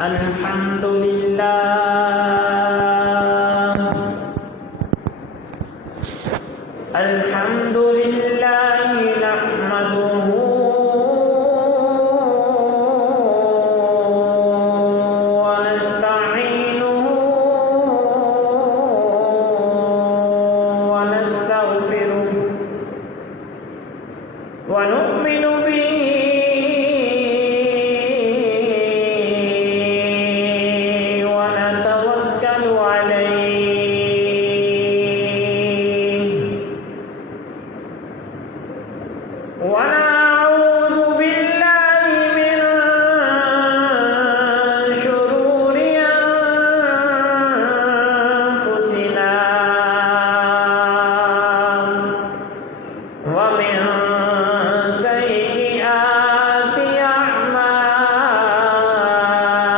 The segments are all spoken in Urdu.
الحمد لله الحمد لله نحمده ونستعينه ونستغفره ونؤمن به ونعوذ بالله من شرور أنفسنا ومن سيئات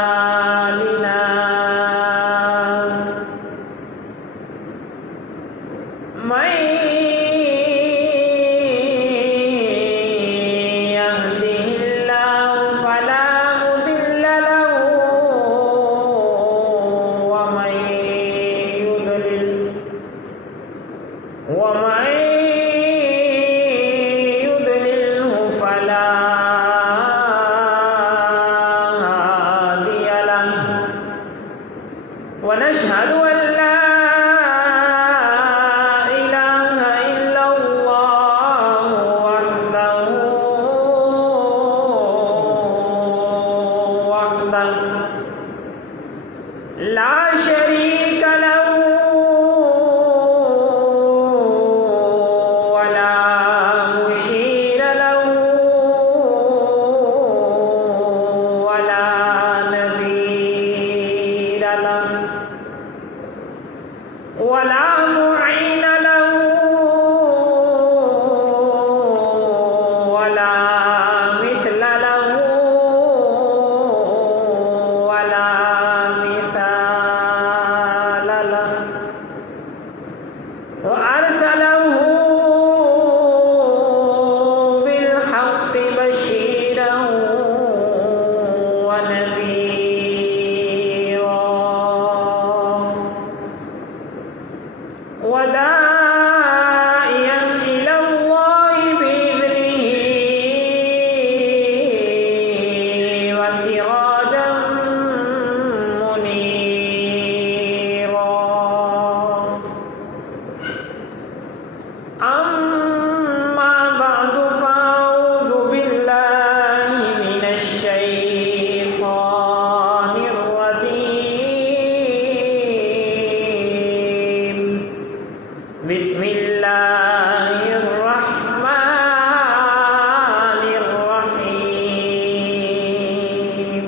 أعمالنا من ومن يضلله فلا هادي له ونشهد أن لا إله إلا الله وحده لا شريك له ولا معين له ولا مثل له ولا مثال له وأرسله بالحق بشيرا ونذيرا وداعيا إلى الله بإذنه وسراجا منيرا أما بعد فأعوذ بالله من الشيطان الرجيم بسم الله الرحمن الرحيم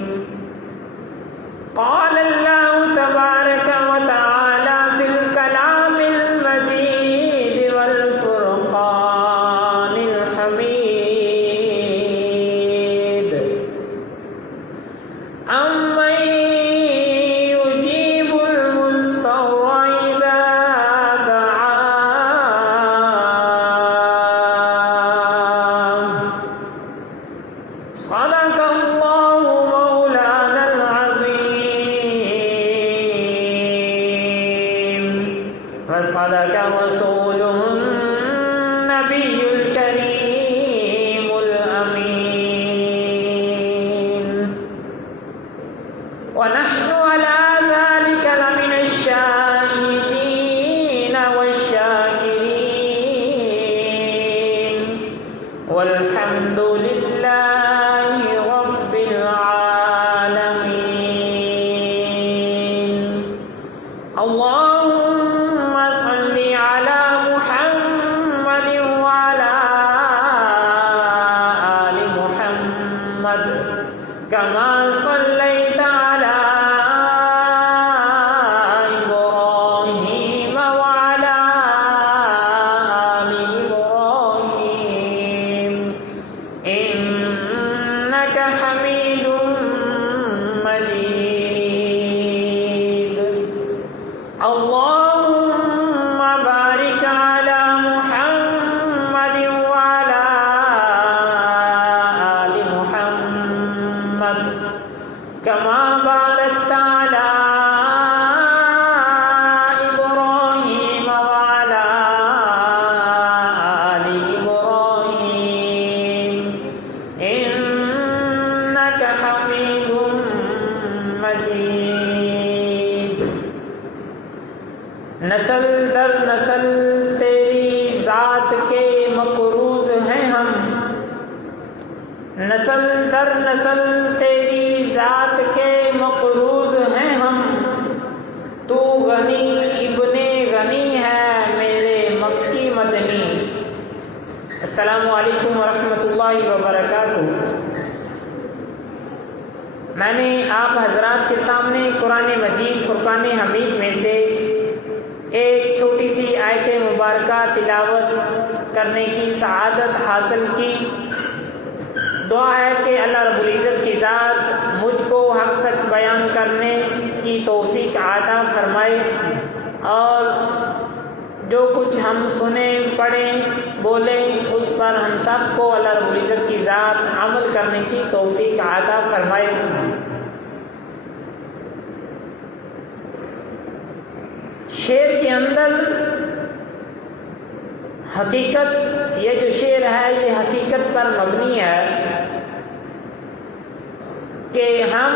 قال الله تبارك وتعالى في الكلام المجيد والفرقان الحميد أمن يجيب المضطر إذا صدق الله مولانا العظيم وصدق رسوله النبي الكريم الأمين ونحن على ذلك لمن الشاهدين والشاكرين والحمد لله رب العالمين اللهم صل على محمد وعلى آل محمد كما صليت على إبراهيم وعلى آل إبراهيم إنك حميد مجيد اللهم بارك على محمد وعلى آل محمد كما باركت على إبراهيم وعلى آل إبراهيم إنك حميد مجيد۔ نسل در نسل تیری ذات کے مقروض ہیں ہم، نسل در نسل تیری ذات کے مقروض ہیں ہم، تو غنی ابن غنی ہے میرے مکی مدنی۔ السلام علیکم ورحمۃ اللہ وبرکاتہ۔ میں نے آپ حضرات کے سامنے قرآن مجید فرقان حمید میں سے ایک چھوٹی سی آیت مبارکہ تلاوت کرنے کی سعادت حاصل کی۔ دعا ہے کہ اللہ رب العزت کی ذات مجھ کو حق سچ بیان کرنے کی توفیق عطا فرمائے، اور جو کچھ ہم سنیں پڑھیں بولیں اس پر ہم سب کو اللہ رب العزت کی ذات عمل کرنے کی توفیق عطا فرمائے۔ شعر کے اندر حقیقت، یہ جو شعر ہے یہ حقیقت پر مبنی ہے کہ ہم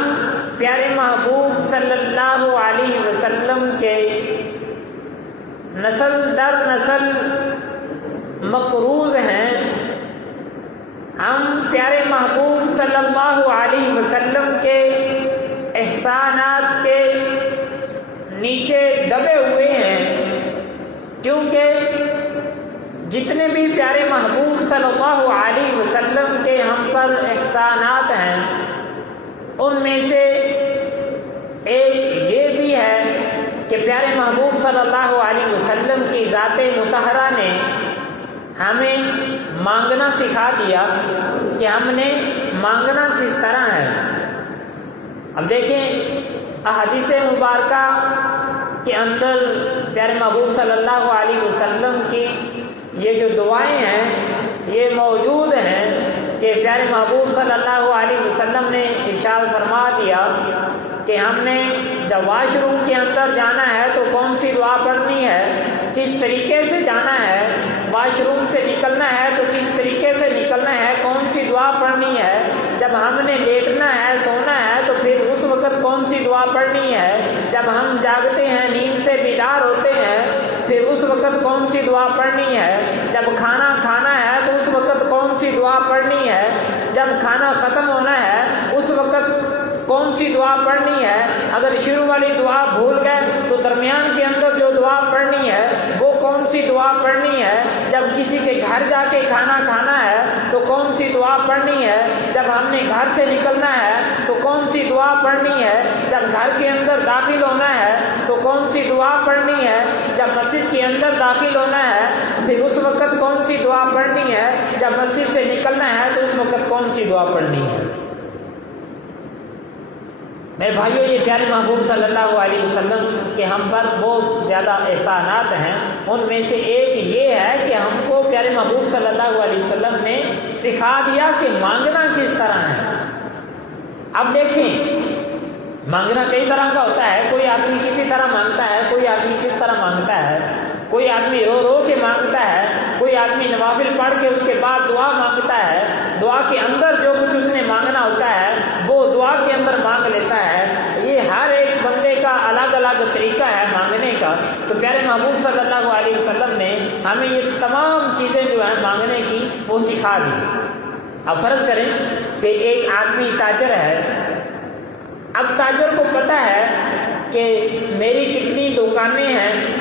پیارے محبوب صلی اللہ علیہ وسلم کے نسل در نسل مقروض ہیں۔ ہم پیارے محبوب صلی اللہ علیہ وسلم کے احسانات کے نیچے دبے ہوئے ہیں، کیونکہ جتنے بھی پیارے محبوب صلی اللہ علیہ وسلم کے ہم پر احسانات ہیں ان میں سے ایک یہ بھی ہے کہ پیارے محبوب صلی اللہ علیہ وسلم کی ذات مطہرہ نے ہمیں مانگنا سکھا دیا کہ ہم نے مانگنا کس طرح ہے۔ اب دیکھیں احادیث مبارکہ کے اندر پیارے محبوب صلی اللہ علیہ وسلم کی یہ جو دعائیں ہیں یہ موجود ہیں کہ پیارے محبوب صلی اللہ علیہ وسلم نے ارشاد فرما دیا کہ ہم نے جب واش روم کے اندر جانا ہے تو کون سی دعا پڑھنی ہے، کس طریقے سے جانا ہے، واش روم سے نکلنا ہے تو کس طریقے سے نکلنا ہے، کون سی دعا پڑھنی ہے، جب ہم نے لیٹنا ہے سونا ہے تو پھر اس وقت کون سی دعا پڑھنی ہے، جب ہم جاگتے ہیں نیند سے بیدار ہوتے ہیں پھر اس وقت کون سی دعا پڑھنی ہے، جب کھانا کھانا ہے تو اس وقت کون سی دعا پڑھنی ہے، جب کھانا ختم ہونا ہے اس وقت کون سی دعا پڑھنی ہے، اگر شروع والی دعا بھول گئے تو درمیان کے اندر جو دعا پڑھنی ہے وہ کون سی دعا پڑھنی ہے، جب کسی کے گھر جا کے کھانا کھانا ہے تو کون سی دعا پڑھنی ہے، جب ہم نے گھر سے نکلنا ہے تو کون سی دعا پڑھنی ہے، جب گھر کے اندر داخل ہونا ہے تو کون سی دعا پڑھنی ہے، جب مسجد کے اندر داخل ہونا ہے تو پھر اس وقت کون سی دعا پڑھنی ہے، جب مسجد سے نکلنا ہے تو اس وقت کون سی دعا پڑھنی ہے۔ میرے بھائیوں، یہ پیارے محبوب صلی اللہ علیہ وسلم کے ہم پر بہت زیادہ احسانات ہیں، ان میں سے ایک یہ ہے کہ ہم کو پیارے محبوب صلی اللہ علیہ وسلم نے سکھا دیا کہ مانگنا کس طرح ہے۔ اب دیکھیں مانگنا کئی طرح کا ہوتا ہے، کوئی آدمی کسی طرح مانگتا ہے، کوئی آدمی کس طرح مانگتا ہے، کوئی آدمی رو رو کے مانگتا ہے، کوئی آدمی نوافل پڑھ کے اس کے بعد دعا مانگتا ہے، دعا کے اندر جو کچھ اس نے مانگنا ہوتا ہے وہ دعا کے اندر مانگ لیتا ہے۔ یہ ہر ایک بندے کا الگ الگ طریقہ ہے مانگنے کا، تو پیارے محبوب صلی اللہ علیہ وسلم نے ہمیں یہ تمام چیزیں جو ہیں مانگنے کی وہ سکھا دی۔ اب فرض کریں کہ ایک آدمی تاجر ہے، اب تاجر کو پتہ ہے کہ میری کتنی دکانیں ہیں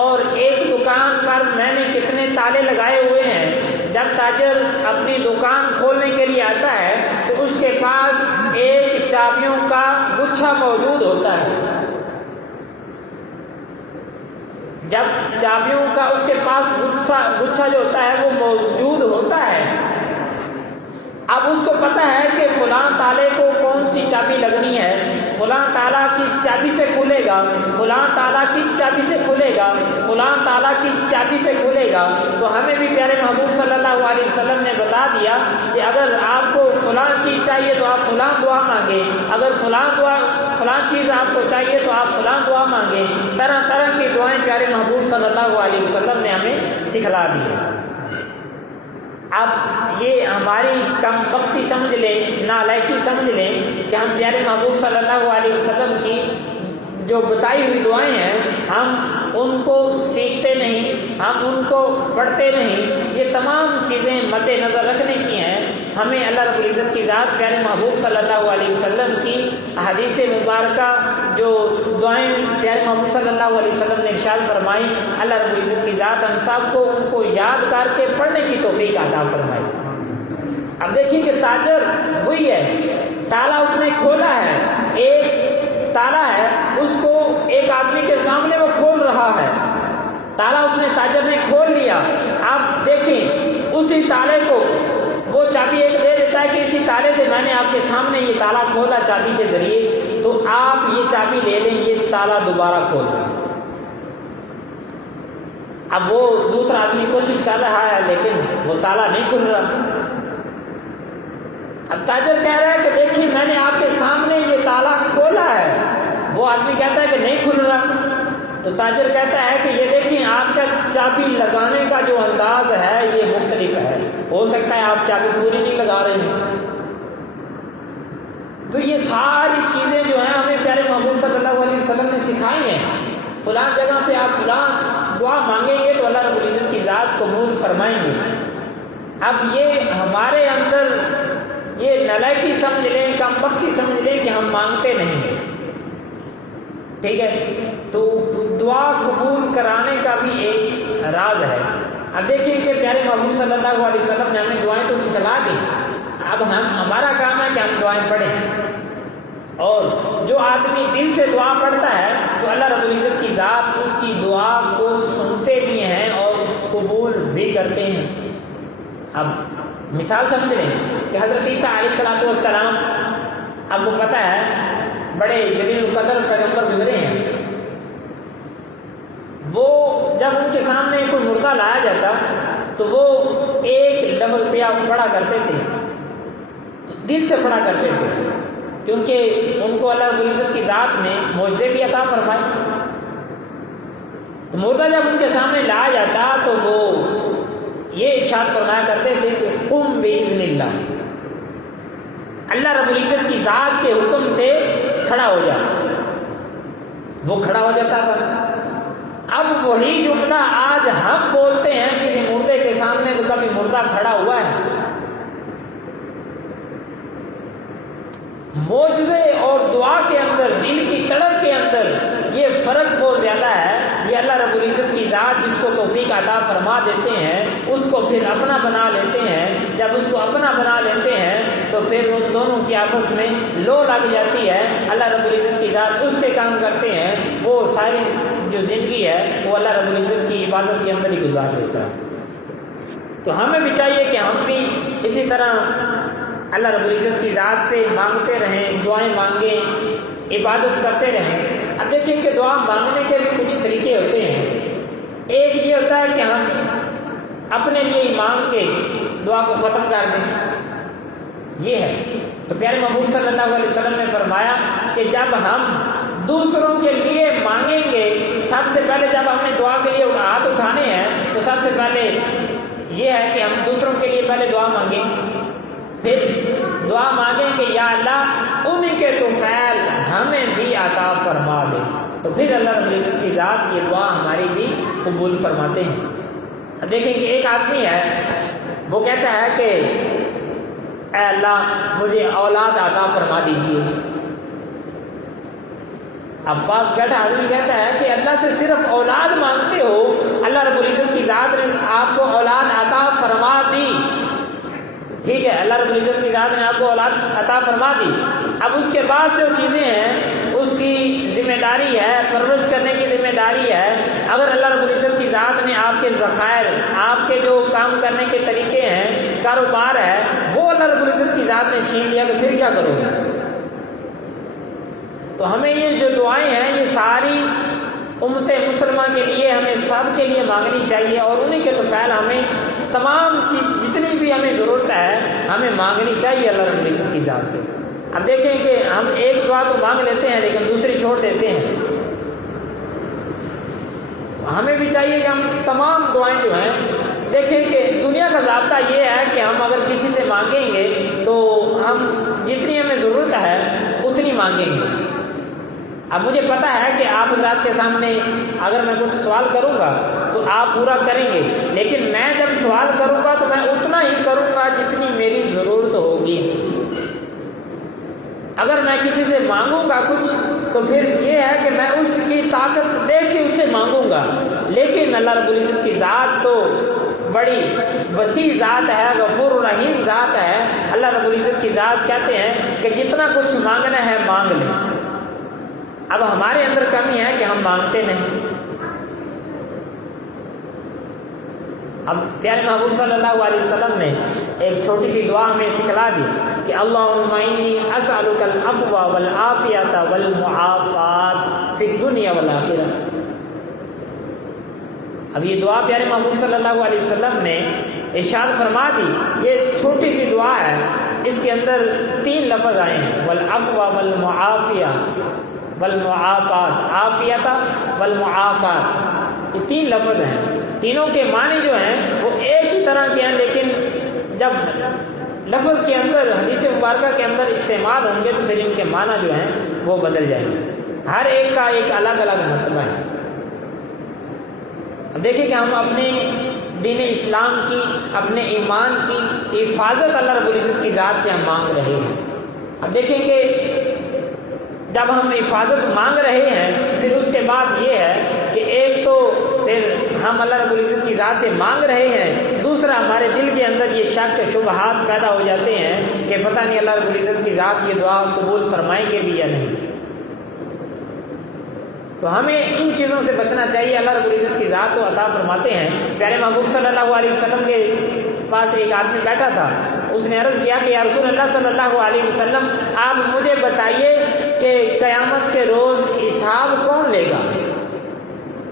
اور ایک دکان پر میں نے کتنے تالے لگائے ہوئے ہیں۔ جب تاجر اپنی دکان کھولنے کے لیے آتا ہے تو اس کے پاس ایک چابیوں کا گچھا موجود ہوتا ہے۔ جب چابیوں کا اس کے پاس گچھا جو ہوتا ہے وہ موجود ہوتا ہے، اب اس کو پتہ ہے کہ فلاں تالے کو کون سی چابی لگنی ہے، فلاں تالا کس چابی سے کھلے گا، فلاں تالا کس چابی سے کھلے گا، فلاں تالا کس چابی سے کھلے گا، تو ہمیں بھی پیارے محبوب صلی اللہ علیہ وسلم نے بتا دیا کہ اگر آپ کو فلاں چیز چاہیے تو آپ فلاں دعا مانگے، اگر فلاں چیز آپ کو چاہیے تو آپ فلاں دعا مانگے۔ طرح طرح کی دعائیں پیارے محبوب صلی اللہ علیہ وسلم نے ہمیں سکھلا دی ہے۔ اب یہ ہماری کم وقتی سمجھ لیں، نالائکی سمجھ لیں کہ ہم پیارے محبوب صلی اللہ علیہ وسلم کی جو بتائی ہوئی دعائیں ہیں ہم ان کو سیکھتے نہیں، ہم ان کو پڑھتے نہیں۔ یہ تمام چیزیں مد نظر رکھنے کی ہیں۔ ہمیں اللہ رب العزت کی ذات پیارے محبوب صلی اللہ علیہ وسلم کی احادیث مبارکہ جو دعائیں پیارے محبوب صلی اللہ علیہ وسلم نے ارشاد فرمائی، اللہ رب العزت کی ذات ہم سب کو ان کو یاد کر کے پڑھنے کی توفیق عطا فرمائی۔ اب دیکھیے کہ تاجر وہی ہے، تالا اس نے کھولا ہے، ایک تالا ہے اس کو ایک آدمی کے سامنے وہ کھول رہا ہے، تالا اس نے تاجر نے کھول لیا۔ آپ دیکھیں اسی تالے کو وہ چابی ایک دے دیتا ہے کہ اسی تالے سے میں نے آپ کے سامنے یہ تالا کھولا چابی کے ذریعے، تو آپ یہ چابی لے لیں، یہ تالا دوبارہ کھول دیں۔ اب وہ دوسرا آدمی کوشش کر رہا ہے لیکن وہ تالا نہیں کھل رہا۔ اب تاجر کہہ رہا ہے کہ دیکھیے میں نے آپ کے سامنے یہ تالا کھولا ہے، وہ آدمی کہتا ہے کہ نہیں کھل رہا۔ تو تاجر کہتا ہے کہ یہ دیکھیں آپ کا چابی لگانے کا جو انداز ہے یہ مختلف ہے، ہو سکتا ہے آپ چابی پوری نہیں لگا رہے ہیں۔ تو یہ ساری چیزیں جو ہیں ہمیں پیارے محبوب صلی اللہ علیہ وسلم نے سکھائی ہیں۔ فلاں جگہ پہ آپ فلاں دعا مانگیں گے تو اللہ رب العزت کی ذات قبول فرمائیں گے۔ اب یہ ہمارے اندر یہ نالائکی سمجھ لیں، کم وقتی سمجھ لیں کہ ہم مانگتے نہیں ہیں، ٹھیک ہے؟ تو دعا قبول کرانے کا بھی ایک راز ہے۔ اب دیکھیں کہ پیارے محبوب صلی اللہ علیہ وسلم نے ہمیں دعائیں تو سکھلا دی، اب ہمارا کام ہے کہ ہم دعائیں پڑھیں، اور جو آدمی دل سے دعا پڑھتا ہے تو اللہ رب العزت کی ذات اس کی دعا کو سنتے بھی ہیں اور قبول بھی کرتے ہیں۔ اب مثال سمجھ لیں کہ حضرت عیسیٰ علیہ السلام، آپ کو پتہ ہے بڑے جلیل القدر پیغمبر گزرے ہیں، وہ جب ان کے سامنے کوئی مردہ لایا جاتا تو وہ ایک لفظ پہ پڑھا کرتے تھے، دل سے پڑھا کرتے تھے، کیونکہ ان کو اللہ رب العزت کی ذات نے معجزے بھی عطا فرمائے۔ تو مردہ جب ان کے سامنے لایا جاتا تو وہ یہ ارشاد فرمایا کرتے تھے کہ قم باذن اللہ، اللہ رب العزت کی ذات کے حکم سے کھڑا ہو جا۔ وہ کھڑا ہو جاتا تھا۔ اب وہی جملہ آج ہم بولتے ہیں کسی مردے کے سامنے، تو کبھی مردہ کھڑا ہوا ہے؟ معجزے اور دعا کے اندر، دل کی تڑپ کے اندر یہ فرق بہت زیادہ ہے۔ یہ اللہ رب العزت کی ذات جس کو توفیق عطا فرما دیتے ہیں اس کو پھر اپنا بنا لیتے ہیں۔ جب اس کو اپنا بنا لیتے ہیں تو پھر ان دونوں کی آپس میں لو لگ جاتی ہے۔ اللہ رب العزت کی ذات اس کے کام کرتے ہیں، وہ ساری جو زندگی ہے وہ اللہ رب العزت کی عبادت کے اندر ہی گزار دیتا ہے۔ تو ہمیں بھی چاہیے کہ ہم بھی اسی طرح اللہ رب العزت کی ذات سے مانگتے رہیں، دعائیں مانگیں، عبادت کرتے رہیں۔ اب دیکھیں کہ دعا مانگنے کے بھی کچھ طریقے ہوتے ہیں۔ ایک یہ ہوتا ہے کہ ہم اپنے لیے ہی مانگ کے دعا کو ختم کر دیں، یہ ہے۔ تو پیارے محبوب صلی اللہ علیہ وسلم نے فرمایا کہ جب ہم دوسروں کے لیے مانگیں گے، سب سے پہلے جب ہم نے دعا کے لیے ہاتھ اٹھانے ہیں تو سب سے پہلے یہ ہے کہ ہم دوسروں کے لیے پہلے دعا مانگیں، پھر دعا مانگیں کہ یا اللہ انہیں کے طفیل ہمیں بھی عطا فرما دے، تو پھر اللہ رب العزت کی ذات یہ دعا ہماری بھی قبول فرماتے ہیں۔ دیکھیں کہ ایک آدمی ہے، وہ کہتا ہے کہ اے اللہ مجھے اولاد عطا فرما دیجیے۔ اب پاس بیٹھا آدمی کہتا ہے کہ اللہ سے صرف اولاد مانگتے ہو، اللہ رب العزت کی ذات نے آپ کو اولاد عطا فرما دی، ٹھیک ہے، اللہ رب العزت کی ذات نے آپ کو اولاد عطا فرما دی۔ اب اس کے بعد جو چیزیں ہیں اس کی ذمہ داری ہے، پرورش کرنے کی ذمہ داری ہے۔ اگر اللہ رب العزت کی ذات نے آپ کے ذخائر، آپ کے جو کام کرنے کے طریقے ہیں، کاروبار ہے، وہ اللہ رب العزت کی ذات نے چھین لیا تو پھر کیا کرو گے؟ تو ہمیں یہ جو دعائیں ہیں یہ ساری امت مسلمہ کے لیے، ہمیں سب کے لیے مانگنی چاہیے، اور انہیں کے تو فعل ہمیں تمام چیز جتنی بھی ہمیں ضرورت ہے ہمیں مانگنی چاہیے اللہ رب العزت کی ذات سے۔ اب دیکھیں کہ ہم ایک دعا تو مانگ لیتے ہیں لیکن دوسری چھوڑ دیتے ہیں۔ ہمیں بھی چاہیے کہ ہم تمام دعائیں جو ہیں، دیکھیں کہ دنیا کا ضابطہ یہ ہے کہ ہم اگر کسی سے مانگیں گے تو ہم جتنی ہمیں ضرورت ہے اتنی مانگیں گے۔ اب مجھے پتہ ہے کہ آپ حضرات کے سامنے اگر میں کچھ سوال کروں گا تو آپ پورا کریں گے، لیکن میں جب سوال کروں گا تو میں اتنا ہی کروں گا جتنی میری ضرورت ہوگی۔ اگر میں کسی سے مانگوں گا کچھ تو پھر یہ ہے کہ میں اس کی طاقت دیکھ کے اس سے مانگوں گا، لیکن اللہ رب العزت کی ذات تو بڑی وسیع ذات ہے، غفور رحیم ذات ہے۔ اللہ رب العزت کی ذات کہتے ہیں کہ جتنا کچھ مانگنا ہے مانگ لیں۔ اب ہمارے اندر کمی ہے کہ ہم مانگتے نہیں۔ اب پیارے محبوب صلی اللہ علیہ وسلم نے ایک چھوٹی سی دعا ہمیں سکھلا دی کہ اللہم انی اسألک العفو والعافیۃ والمعافات فی الدنیا والآخرہ۔ اب یہ دعا پیارے محبوب صلی اللہ علیہ وسلم نے ارشاد فرما دی۔ یہ چھوٹی سی دعا ہے، اس کے اندر 3 لفظ آئے ہیں، والعفو والمعافیہ والمعافات، عافیت والمعافات، یہ 3 لفظ ہیں۔ تینوں کے معنی جو ہیں وہ ایک ہی طرح کے ہیں، لیکن جب لفظ کے اندر حدیث مبارکہ کے اندر استعمال ہوں گے تو پھر ان کے معنی جو ہیں وہ بدل جائیں گے۔ ہر ایک کا ایک الگ الگ مرتبہ ہے۔ اب دیکھیں کہ ہم اپنے دین اسلام کی، اپنے ایمان کی حفاظت اللہ رب العزت کی ذات سے ہم مانگ رہے ہیں۔ اب دیکھیں کہ جب ہم حفاظت مانگ رہے ہیں پھر اس کے بعد یہ ہے کہ ایک تو پھر ہم اللہ رب العزت کی ذات سے مانگ رہے ہیں، دوسرا ہمارے دل کے اندر یہ شک شبہات پیدا ہو جاتے ہیں کہ پتہ نہیں اللہ رب العزت کی ذات یہ دعا قبول فرمائیں گے بھی یا نہیں۔ تو ہمیں ان چیزوں سے بچنا چاہیے۔ اللہ رب العزت کی ذات تو عطا فرماتے ہیں۔ پیارے محبوب صلی اللہ علیہ وسلم کے پاس ایک آدمی بیٹھا تھا، اس نے عرض کیا کہ یا رسول اللہ صلی اللہ علیہ وسلم آپ مجھے بتائیے کہ قیامت کے روز حساب کون لے گا،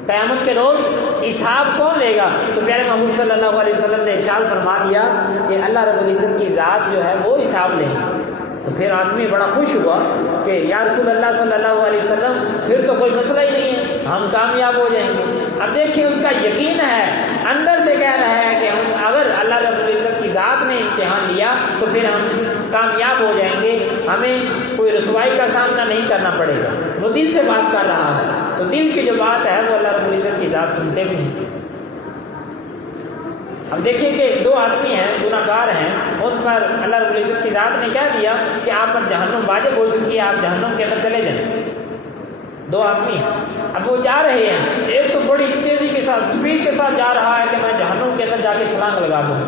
قیامت کے روز حساب کون لے گا؟ تو پیارے محبوب صلی اللہ علیہ وسلم نے ارشاد فرما دیا کہ اللہ رب العزت کی ذات جو ہے وہ حساب لے گی۔ تو پھر آدمی بڑا خوش ہوا کہ یا رسول اللہ صلی اللہ علیہ وسلم پھر تو کوئی مسئلہ ہی نہیں ہے، ہم کامیاب ہو جائیں گے۔ اب دیکھیں اس کا یقین ہے، اندر سے کہہ رہا ہے کہ ہم اگر اللہ رب العزت کی ذات نے امتحان لیا تو پھر ہم کامیاب ہو جائیں گے، ہمیں کوئی رسوائی کا سامنا نہیں کرنا پڑے گا۔ وہ دل سے بات کر رہا ہے، تو دل کی جو بات ہے وہ اللہ رب العزت کی ذات سنتے بھی ہیں۔ اب دیکھیں کہ 2 آدمی ہیں، گناہ گار ہیں، ان پر اللہ رب العزت کی ذات نے کہہ دیا کہ آپ پر جہنم واجب ہو چکی ہے، آپ جہنم کے اندر چلے جائیں۔ 2 آدمی ہیں، اب وہ جا رہے ہیں، ایک تو بڑی تیزی کے ساتھ سپیڈ کے ساتھ جا رہا ہے کہ میں جہنم کے اندر جا کے چھلانگ لگا دوں۔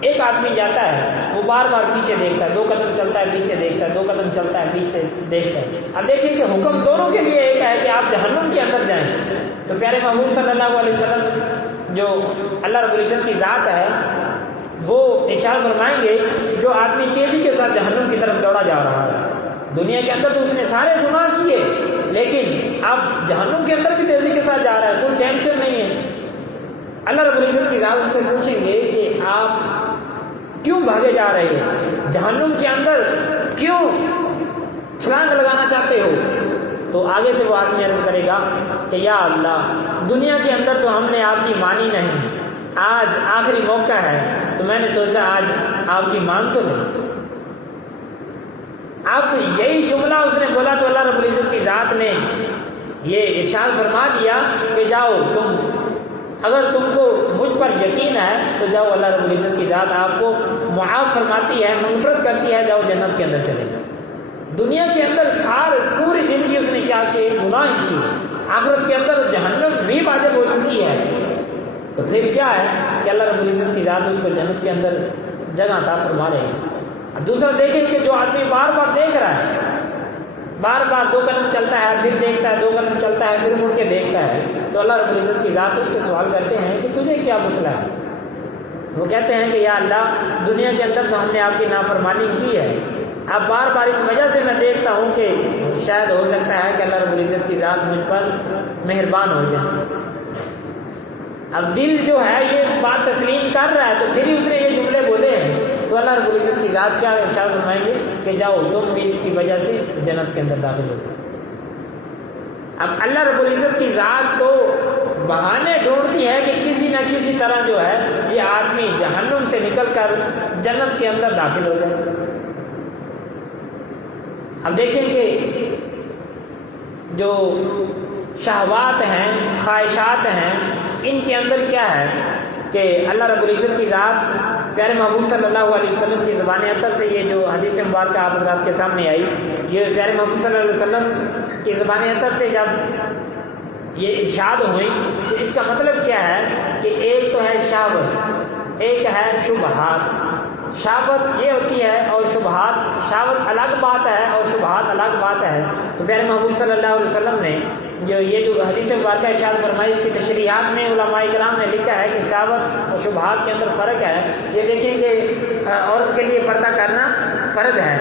ایک آدمی جاتا ہے، وہ بار بار پیچھے دیکھتا ہے، 2 قدم چلتا ہے پیچھے دیکھتا ہے، 2 قدم چلتا ہے پیچھے دیکھتا ہے۔ اب دیکھیں کہ حکم دونوں کے لیے ایک ہے کہ آپ جہنم کے اندر جائیں۔ تو پیارے محبوب صلی اللہ علیہ وسلم جو اللہ رب العزت کی ذات ہے وہ ارشاد فرمائیں گے جو آدمی تیزی کے ساتھ جہنم کی طرف دوڑا جا رہا ہے، دنیا کے اندر تو اس نے سارے گناہ کیے لیکن اب جہنم کے اندر بھی تیزی کے ساتھ جا رہا ہے، کوئی ٹینشن نہیں ہے۔ اللہ رب العزت کی ذات اس سے پوچھیں گے کہ آپ کیوں بھاگے جا رہے ہو، جہنم کے اندر کیوں چھلانگ لگانا چاہتے ہو؟ تو آگے سے وہ آدمی عرض کرے گا کہ یا اللہ، دنیا کے اندر تو ہم نے آپ کی مانی نہیں، آج آخری موقع ہے تو میں نے سوچا آج آپ کی مان تو نہیں۔ اب یہی جملہ اس نے بولا تو اللہ رب العزت کی ذات نے یہ ارشاد فرما دیا کہ جاؤ تم، اگر تم کو مجھ پر یقین ہے تو جاؤ، اللہ رب العزت کی ذات آپ کو معاف فرماتی ہے، مغفرت کرتی ہے، جاؤ جنت کے اندر چلے جاؤ۔ دنیا کے اندر سارے پوری زندگی اس نے کیا کہ گناہ کی، آخرت کے اندر جہنم بھی واجب ہو چکی ہے، تو پھر کیا ہے کہ اللہ رب العزت کی ذات اس کو جنت کے اندر جگہ عطا فرما رہے ہیں۔ دوسرا دیکھیں کہ جو آدمی بار بار دیکھ رہا ہے، بار بار 2 قدم چلتا ہے پھر دیکھتا ہے، 2 قدم چلتا ہے پھر مڑ کے دیکھتا ہے، تو اللہ رب العزت کی ذات اس سے سوال کرتے ہیں کہ تجھے کیا مسئلہ ہے؟ وہ کہتے ہیں کہ یا اللہ، دنیا کے اندر تو ہم نے آپ کی نافرمانی کی ہے، اب بار بار اس وجہ سے میں دیکھتا ہوں کہ شاید ہو سکتا ہے کہ اللہ رب العزت کی ذات مجھ پر مہربان ہو جائے. اب دل جو ہے یہ بات تسلیم کر رہا ہے تو پھر ہی اس نے یہ جملے بولے ہیں تو اللہ رب العزت کی ذات کیا ارشاد فرمائیں گے کہ جاؤ تم بھی اس کی وجہ سے جنت کے اندر داخل ہو جاؤ. اب اللہ رب العزت کی ذات تو بہانے ڈھونڈتی ہے کہ کسی نہ کسی طرح جو ہے یہ آدمی جہنم سے نکل کر جنت کے اندر داخل ہو جائے. اب دیکھیں کہ جو شہوات ہیں خواہشات ہیں ان کے اندر کیا ہے کہ اللہ رب العزت کی ذات پیارے محبوب صلی اللہ علیہ وسلم کی زبان اطہر سے یہ جو حدیث مبارکہ آپ حضرات کے سامنے آئی یہ پیارے محبوب صلی اللہ علیہ وسلم کی زبان اطہر سے جب یہ ارشاد ہوئی تو اس کا مطلب کیا ہے کہ ایک تو ہے شہوت ایک ہے شبہات. شہوت یہ ہوتی ہے اور شبہات شہوت الگ بات ہے اور شبہات الگ بات ہے. تو پیارے محبوب صلی اللہ علیہ وسلم نے یہ جو حدیث مبارکہ ارشاد فرمائی اس کی تشریحات میں علماء کرام نے لکھا ہے کہ شہوت اور شبہات کے اندر فرق ہے. یہ دیکھیں کہ عورت کے لیے پردہ کرنا فرض ہے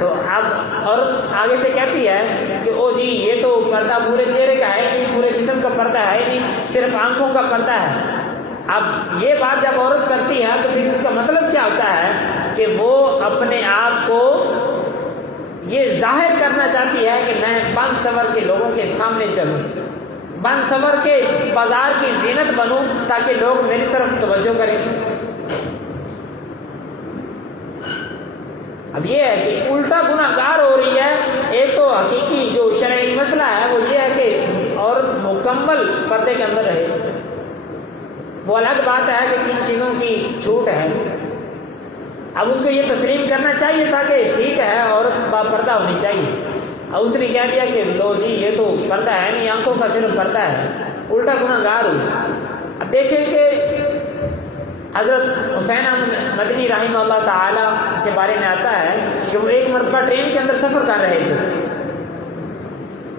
تو اب عورت آگے سے کہتی ہے کہ او جی یہ تو پردہ پورے چہرے کا ہے نہیں پورے جسم کا پردہ ہے نہیں صرف آنکھوں کا پردہ ہے. اب یہ بات جب عورت کرتی ہے تو پھر اس کا مطلب کیا ہوتا ہے کہ وہ اپنے آپ کو یہ ظاہر کرنا چاہتی ہے کہ میں بن سنور کے لوگوں کے سامنے چلوں بن سنور کے بازار کی زینت بنوں تاکہ لوگ میری طرف توجہ کریں. اب یہ ہے کہ الٹا گناہ گار ہو رہی ہے. ایک تو حقیقی جو شرعی مسئلہ ہے وہ یہ ہے کہ عورت مکمل پردے کے اندر رہے. وہ الگ بات ہے کہ کن چیزوں کی چھوٹ ہے. اب اس کو یہ تسلیم کرنا چاہیے تھا کہ ٹھیک ہے عورت با پردہ ہونی چاہیے. اب اس نے کہہ دیا کہ لو جی یہ تو پردہ ہے نہیں آنکھوں کا صرف پردہ ہے. الٹا گناہ گار ہوئی. اب دیکھیں کہ حضرت حسین احمد مدنی رحمہ اللہ تعالی کے بارے میں آتا ہے کہ وہ ایک مرتبہ ٹرین کے اندر سفر کر رہے تھے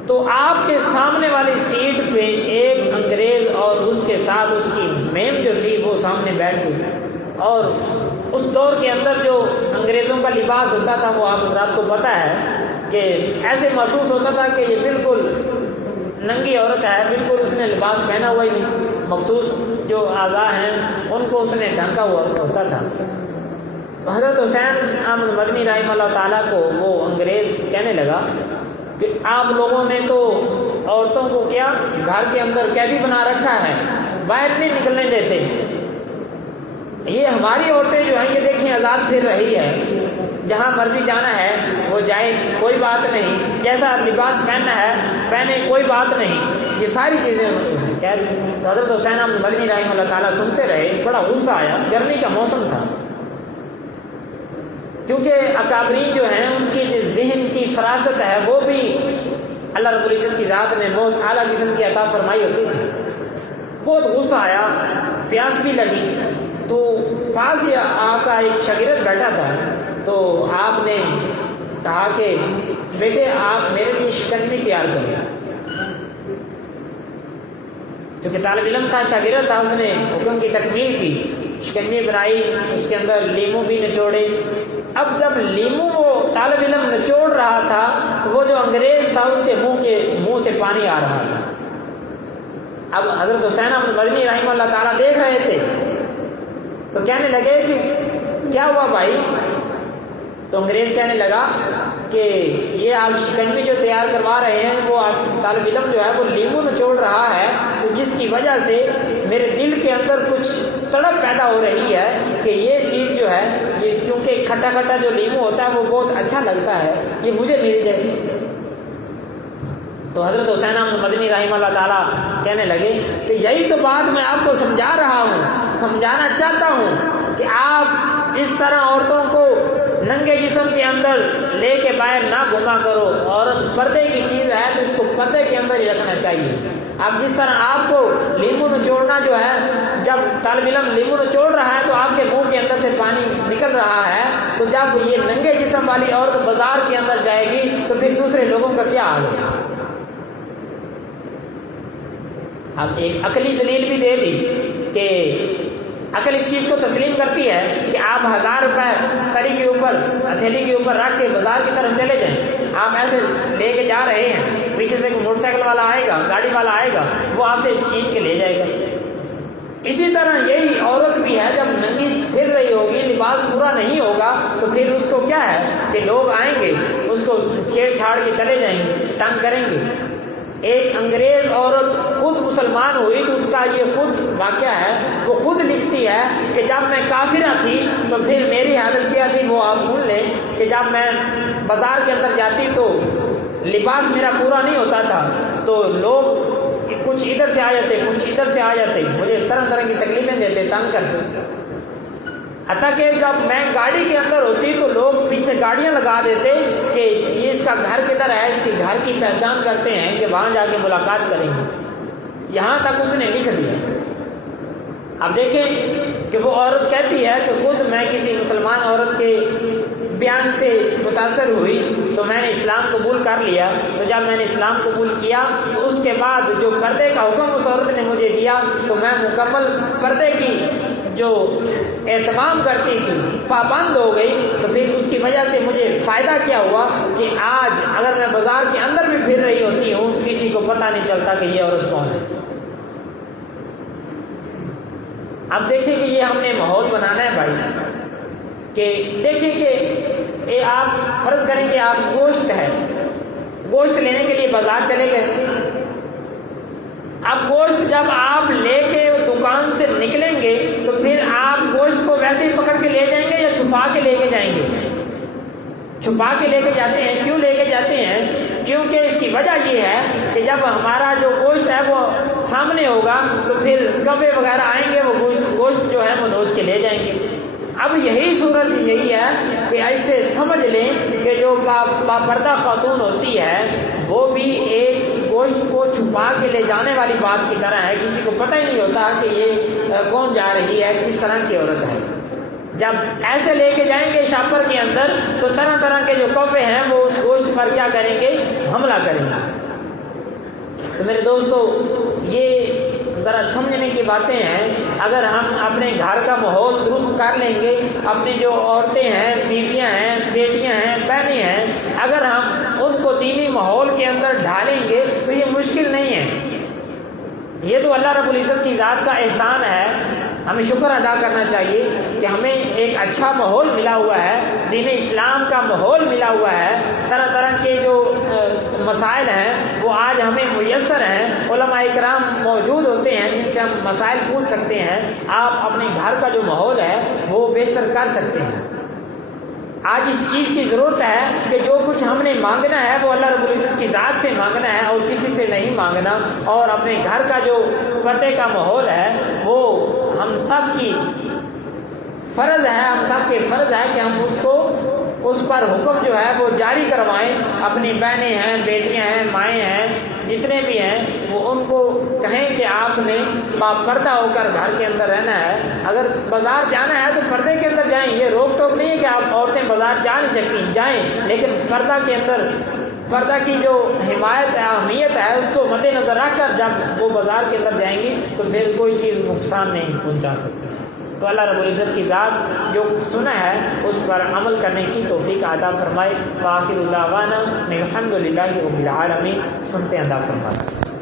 تو آپ کے سامنے والی سیٹ پہ ایک انگریز اور اس کے ساتھ اس کی میم جو تھی وہ سامنے بیٹھ گئی. اور اس دور کے اندر جو انگریزوں کا لباس ہوتا تھا وہ آپ حضرات کو پتہ ہے کہ ایسے محسوس ہوتا تھا کہ یہ بالکل ننگی عورت ہے. بالکل اس نے لباس پہنا ہوا ہی نہیں. مخصوص جو اعضاء ہیں ان کو اس نے ڈھانکا ہوا ہوتا تھا. حضرت حسین احمد مدنی رحمہ اللہ تعالیٰ کو وہ انگریز کہنے لگا کہ آپ لوگوں نے تو عورتوں کو کیا گھر کے اندر قیدی بنا رکھا ہے باہر نہیں نکلنے دیتے. یہ ہماری عورتیں جو ہیں یہ دیکھیں آزاد پھر رہی ہے جہاں مرضی جانا ہے وہ جائے کوئی بات نہیں جیسا لباس پہننا ہے پہنے کوئی بات نہیں. یہ ساری چیزیں اس نے کہہ دی. تو حضرت حسین احمد مدنی رحمہ اللہ تعالیٰ سنتے رہے. بڑا غصہ آیا. گرمی کا موسم تھا کیونکہ اکابرین جو ہیں ان کی جو ذہن کی فراست ہے وہ بھی اللہ رب العزت کی ذات نے بہت اعلیٰ قسم کی عطا فرمائی ہوتی تھی. بہت غصہ آیا. پیاس بھی لگی تو پاس ہی آپ کا ایک شاگرد بیٹھا تھا تو آپ نے کہا کہ بیٹے آپ میرے لیے شکنجی تیار کریں. چونکہ طالب علم تھا شاگرد تھا اس نے حکم کی تکمیل کی. شکنجی بنائی اس کے اندر لیمو بھی نچوڑے. اب جب لیمو وہ طالب علم نچوڑ رہا تھا تو وہ جو انگریز تھا اس کے منہ سے پانی آ رہا تھا. اب حضرت حسین احمد مدنی رحمہ اللہ تعالیٰ دیکھ رہے تھے تو کہنے لگے کہ کیا ہوا بھائی. تو انگریز کہنے لگا کہ یہ آپ شکنجی جو تیار کروا رہے ہیں وہ طالب علم جو ہے وہ لیمو نچوڑ رہا ہے تو جس کی وجہ سے میرے دل کے اندر کچھ تڑپ پیدا ہو رہی ہے کہ یہ چیز جو ہے یہ چونکہ کھٹا کھٹا جو لیمو ہوتا ہے وہ بہت اچھا لگتا ہے یہ مجھے مل جائے. تو حضرت حسین احمد مدنی رحمہ اللہ تعالیٰ کہنے لگے کہ یہی تو بات میں آپ کو سمجھا رہا ہوں سمجھانا چاہتا ہوں کہ آپ اس طرح عورتوں کو ننگے جسم کے اندر لے کے باہر نہ گھما کرو. عورت پردے کی چیز ہے تو اس کو پردے کے اندر ہی رکھنا چاہیے. اب جس طرح آپ کو لیمو نچوڑنا جو ہے جب طالب علم لیمو نچوڑ رہا ہے تو آپ کے منہ کے اندر سے پانی نکل رہا ہے تو جب یہ ننگے جسم والی عورت بازار کے اندر جائے گی تو پھر دوسرے لوگوں کا کیا حال ہوگا. اب ایک عقلی دلیل بھی دے دی کہ عقل اس چیز کو تسلیم کرتی ہے کہ آپ 1000 روپے تری کے اوپر ہتھیلی کے اوپر رکھ کے بازار کی طرف چلے جائیں. آپ ایسے لے کے جا رہے ہیں، پیچھے سے کوئی موٹر سائیکل والا آئے گا، گاڑی والا آئے گا، وہ آپ سے چھین کے لے جائے گا۔ اسی طرح یہی عورت بھی ہے، جب ننگی پھر رہی ہوگی، لباس پورا نہیں ہوگا، تو پھر اس کو کیا ہے کہ لوگ آئیں گے، اس کو چھیڑ چھاڑ کے چلے جائیں گے، تنگ کریں گے۔ ایک انگریز عورت خود مسلمان ہوئی تو اس کا یہ خود واقعہ ہے، وہ خود لکھتی ہے کہ جب میں کافرہ تھی تو پھر میری حالت کیا تھی، وہ آپ سن لیں کہ جب میں بازار کے اندر جاتی تو لباس میرا پورا نہیں ہوتا تھا، تو لوگ کچھ ادھر سے آ جاتے، کچھ ادھر سے آ جاتے، مجھے طرح طرح کی تکلیفیں دیتے، تنگ کرتے۔ حتیٰ کہ جب میں گاڑی کے اندر ہوتی تو لوگ پیچھے گاڑیاں لگا دیتے کہ یہ اس کا گھر کدھر ہے، اس کے گھر کی پہچان کرتے ہیں کہ وہاں جا کے ملاقات کریں گے، یہاں تک اس نے لکھ دیا۔ اب دیکھیں کہ وہ عورت کہتی ہے کہ خود میں کسی مسلمان عورت کے بیان سے متاثر ہوئی تو میں نے اسلام قبول کر لیا، تو جب میں نے اسلام قبول کیا تو اس کے بعد جو پردے کا حکم اس عورت نے مجھے دیا تو میں مکمل پردے کی جو اہتمام کرتی تھی پابند ہو گئی، تو پھر اس کی وجہ سے مجھے فائدہ کیا ہوا کہ آج اگر میں بازار کے اندر بھی پھر رہی ہوتی ہوں تو کسی کو پتہ نہیں چلتا کہ یہ عورت کون ہے۔ اب دیکھیں کہ یہ ہم نے ماحول بنانا ہے بھائی، کہ دیکھیں کہ آپ فرض کریں کہ آپ گوشت ہے، گوشت لینے کے لیے بازار چلے گئے، اب گوشت جب آپ لے کے دکان سے نکلیں گے تو پھر آپ گوشت کو ویسے ہی پکڑ کے لے جائیں گے یا چھپا کے لے کے جائیں گے؟ چھپا کے لے کے جاتے ہیں۔ کیوں لے کے جاتے ہیں؟ کیونکہ اس کی وجہ یہ ہے کہ جب ہمارا جو گوشت ہے وہ سامنے ہوگا تو پھر کبے وغیرہ آئیں گے، وہ گوشت جو ہے وہ نوچ کے لے جائیں گے۔ اب یہی صورت یہی ہے کہ ایسے سمجھ لیں کہ جو باپردہ خاتون ہوتی ہے وہ بھی ایک گوشت کو چھپا کے لے جانے والی بات کی طرح ہے، کسی کو پتہ ہی نہیں ہوتا کہ یہ کون جا رہی ہے، کس طرح کی عورت ہے۔ جب ایسے لے کے جائیں گے شاپر کے اندر تو طرح طرح کے جو کوے ہیں وہ اس گوشت پر کیا کریں گے؟ حملہ کریں گے۔ تو میرے دوستو یہ ذرا سمجھنے کی باتیں ہیں۔ اگر ہم اپنے گھر کا ماحول درست کر لیں گے، اپنی جو عورتیں ہیں، بیویاں ہیں، بیٹیاں ہیں، بہنیں ہیں، اگر ہم ان کو دینی ماحول کے اندر ڈھالیں گے تو یہ مشکل نہیں ہے، یہ تو اللہ رب العزت کی ذات کا احسان ہے۔ ہمیں شکر ادا کرنا چاہیے کہ ہمیں ایک اچھا ماحول ملا ہوا ہے، دین اسلام کا ماحول ملا ہوا ہے، طرح طرح کے جو مسائل ہیں وہ آج ہمیں میسر ہیں، علماء اکرام موجود ہوتے ہیں جن سے ہم مسائل پوچھ سکتے ہیں۔ آپ اپنے گھر کا جو ماحول ہے وہ بہتر کر سکتے ہیں۔ آج اس چیز کی ضرورت ہے کہ جو کچھ ہم نے مانگنا ہے وہ اللہ رب العزت کی ذات سے مانگنا ہے اور کسی سے نہیں مانگنا، اور اپنے گھر کا جو پردے کا ماحول ہے وہ ہم سب کی فرض ہے، ہم سب کے فرض ہے کہ ہم اس پر حکم جو ہے وہ جاری کروائیں۔ اپنی بہنیں ہیں، بیٹیاں ہیں، مائیں ہیں، جتنے بھی ہیں وہ ان کو کہیں کہ آپ نے باپردہ ہو کر گھر کے اندر رہنا ہے۔ اگر بازار جانا ہے تو پردے کے اندر جائیں، یہ روک ٹوک نہیں ہے کہ آپ عورتیں بازار جا نہیں سکتی، جائیں، لیکن پردہ کے اندر پردہ کی جو حمایت ہے، اہمیت ہے، اس کو مد نظر رکھ کر جب وہ بازار کے اندر جائیں گی تو پھر کوئی چیز نقصان نہیں پہنچا سکتی۔ تو اللہ رب العزت کی ذات جو سنا ہے اس پر عمل کرنے کی توفیق عطا فرمائے۔ وآخر دعوانا الحمد للہ رب العالمین۔ سنتے ہیں عطا فرمائے۔